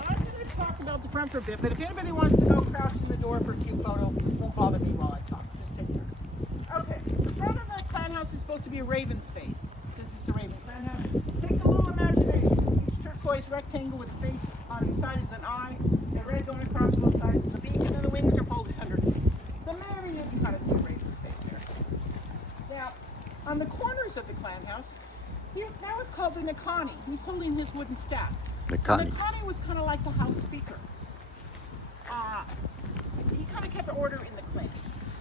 I'm going to talk about the front for a bit, but if anybody wants to go crouch in the door for a cute photo, don't bother me while I talk. Just take turns. Okay, the front of the clan house is supposed to be a raven's face. This is the raven clan house. Takes a little imagination. Each turquoise rectangle with a face on each side is an eye. The red going across both sides is the beak, and then the wings are folded underneath. So maybe you can kind of see a raven's face there. Now, on the corners of the clan house, here now it's called the Nakani. He's holding his wooden staff. Nakani. The Nakani was kind of like the house speaker. He kind of kept order in the clan.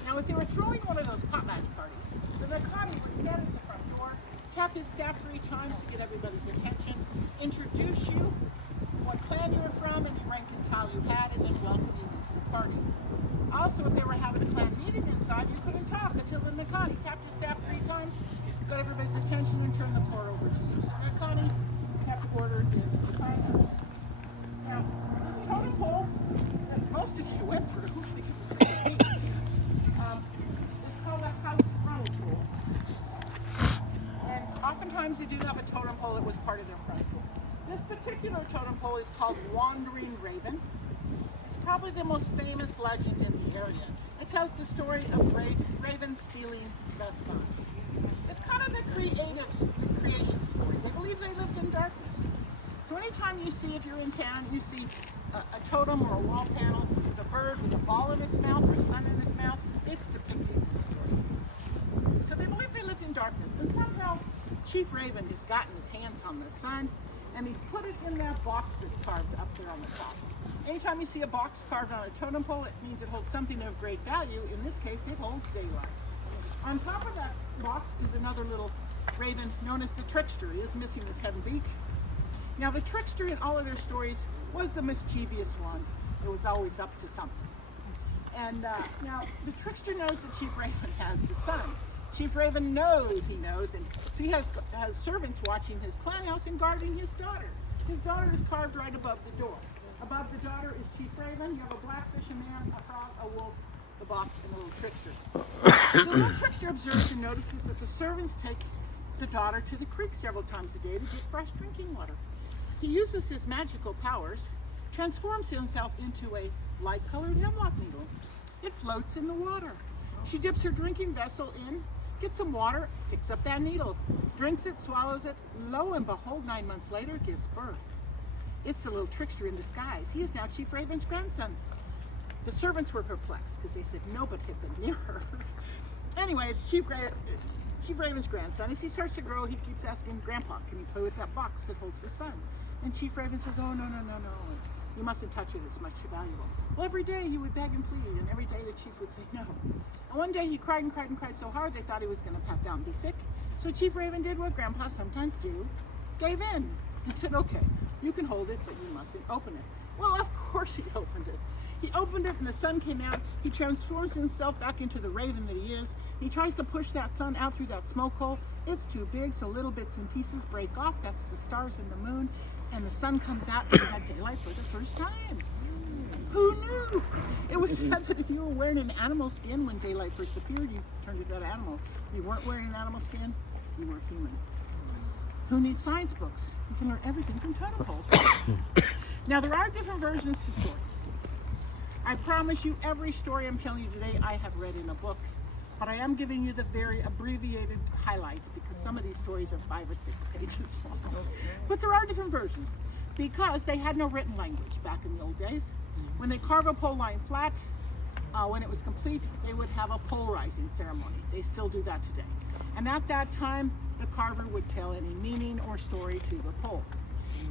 Now, if they were throwing one of those potlatch parties, the Nakani would stand at the front door, tap his staff 3 times to get everybody's attention, introduce you, what clan you were from, and the rank and tile you had, and then welcome you into the party. Also, if they were having a clan meeting inside, you couldn't talk until the Nakani tapped his staff 3 times, got everybody's attention, and turned the floor over to you. So Nakani kept order in the clan house. Now, this totem pole that most of you went through, is called a house front pole. And oftentimes they do have a totem pole that was part of their front pole. This particular totem pole is called Wandering Raven. It's probably the most famous legend in the area. It tells the story of Raven stealing the sun. It's kind of the creation story. They believe they lived in darkness. So anytime you see, if you're in town, you see a totem or a wall panel with a bird with a ball in its mouth or a sun in its mouth, it's depicting this story. So they believe they lived in darkness. And somehow Chief Raven has gotten his hands on the sun and he's put it in that box that's carved up there on the top. Anytime you see a box carved on a totem pole, it means it holds something of great value. In this case, it holds daylight. On top of that box is another little raven known as the Trickster. He is missing his head and beak. Now, the Trickster in all of their stories was the mischievous one. It was always up to something. And now, the Trickster knows that Chief Raven has the sun. Chief Raven knows he knows, and so he has servants watching his clan house and guarding his daughter. His daughter is carved right above the door. Above the daughter is Chief Raven. You have a blackfish, a man, a frog, a wolf, the box, and a little Trickster. So the little Trickster observes and notices that the servants take the daughter to the creek several times a day to get fresh drinking water. He uses his magical powers, transforms himself into a light-colored hemlock needle. It floats in the water. She dips her drinking vessel in, gets some water, picks up that needle, drinks it, swallows it. Lo and behold, 9 months later, gives birth. It's the little Trickster in disguise. He is now Chief Raven's grandson. The servants were perplexed because they said nobody had been near her. Anyway, it's Chief Raven's grandson. As he starts to grow, he keeps asking, Grandpa, can you play with that box that holds the sun? And Chief Raven says, oh, no. You mustn't touch it, it's much too valuable. Well, every day he would beg and plead, and every day the chief would say no. And one day he cried and cried and cried so hard they thought he was going to pass out and be sick. So Chief Raven did what Grandpa sometimes do, gave in. He said, okay, you can hold it, but you mustn't open it. Well, of course he opened it. He opened it and the sun came out. He transforms himself back into the raven that he is. He tries to push that sun out through that smoke hole. It's too big, so little bits and pieces break off. That's the stars and the moon. And the sun comes out and you had daylight for the first time. Who knew? It was said that if you were wearing an animal skin when daylight first appeared, you turned into an animal. If you weren't wearing an animal skin, you were human. Who needs science books? You can learn everything from totem poles. Now, there are different versions to stories. I promise you every story I'm telling you today I have read in a book, but I am giving you the very abbreviated highlights because some of these stories are 5 or 6 pages long. But there are different versions because they had no written language back in the old days. When they carve a pole line flat, when it was complete, they would have a pole rising ceremony. They still do that today. And at that time, the carver would tell any meaning or story to the pole.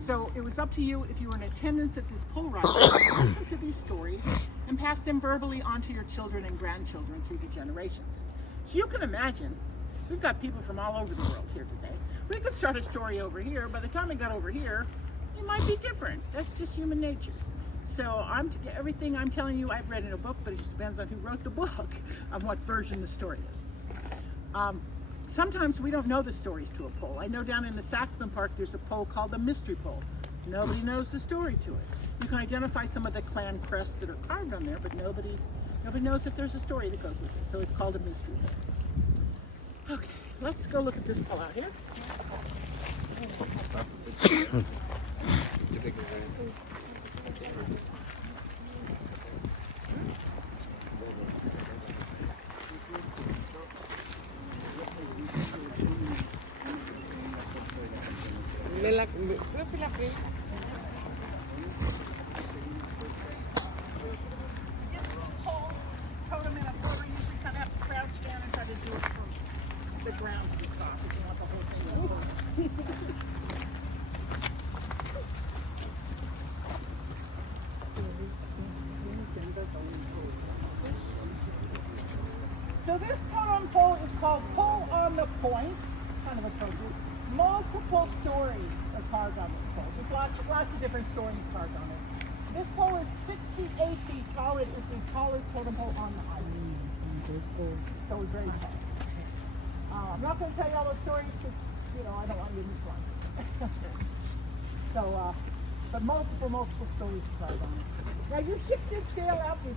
So it was up to you, if you were in attendance at this pole rising, to listen to these stories and pass them verbally on to your children and grandchildren through the generations. So you can imagine, we've got people from all over the world here today. We could start a story over here. By the time it got over here, it might be different. That's just human nature. So everything I'm telling you I've read in a book, but it just depends on who wrote the book, on what version the story is. Sometimes we don't know the stories to a pole. I know down in the Saxman Park there's a pole called the Mystery Pole. Nobody knows the story to it. You can identify some of the clan crests that are carved on there, but nobody knows if there's a story that goes with it. So it's called a mystery pole. Okay, let's go look at this pole out here. Creo que la primera. This whole totem in a photo, you usually kind of have to crouch down and try to do it from the ground to the top if you want the whole thing to work. So this totem pole is called Pull on the Point, kind of a cozy. Multiple stories are carved on this pole. There's lots of different stories carved on it. This pole is 68 feet tall. It is the tallest totem pole on the island. So it's very tall. I'm not going to tell you all the stories because, I don't want you to miss one. So, but multiple stories carved on it. Now your ship did sail out this